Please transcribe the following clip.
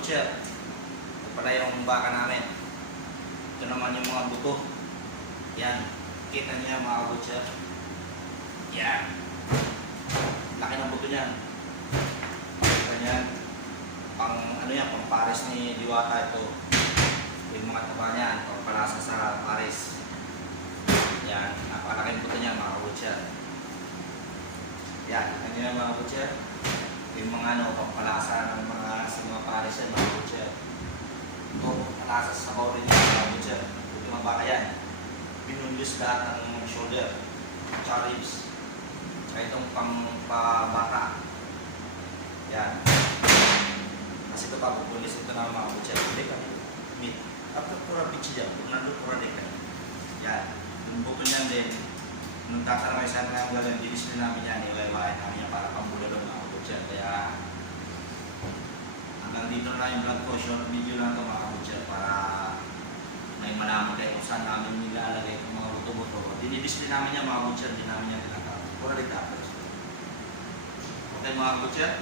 butcher. Ito pala yung baka namin. Ito naman yung mga buto. Yan. Kita niyo mga butcher. Yan. Laki ng buto niyan. Kita. Pang ano yan, pang pares ni Diwata ito. Yung mga taba niyan, pang palasa sa pares. Yan. Napakalaking buto niyan mga butcher. Yan. Kita niyo mga butcher. Yung mga ano, pampalasa ng Pampalasa sa mga butcher. Ito mga baka yan. Binunlis lahat ng shoulder, tsaka ribs. Tsaka itong pang pabata. Yan. Kasi ito pa, pupulis ito ng mga butcher. Hindi ka, meat. Tapos pura bitch dyan, kung nandun pura din ka. Yan. Yung buto niyan din, nung tatanaway sa nga gano'n, dinis na namin yan, namin yan para pambulalo ng mga butcher. Kaya hanggang dito na yung vlog ko, short video lang ito buto-buto. Dinidisplay namin yan mga butcher, hindi namin yan tinatawag. Pura dito. Okay mga butcher,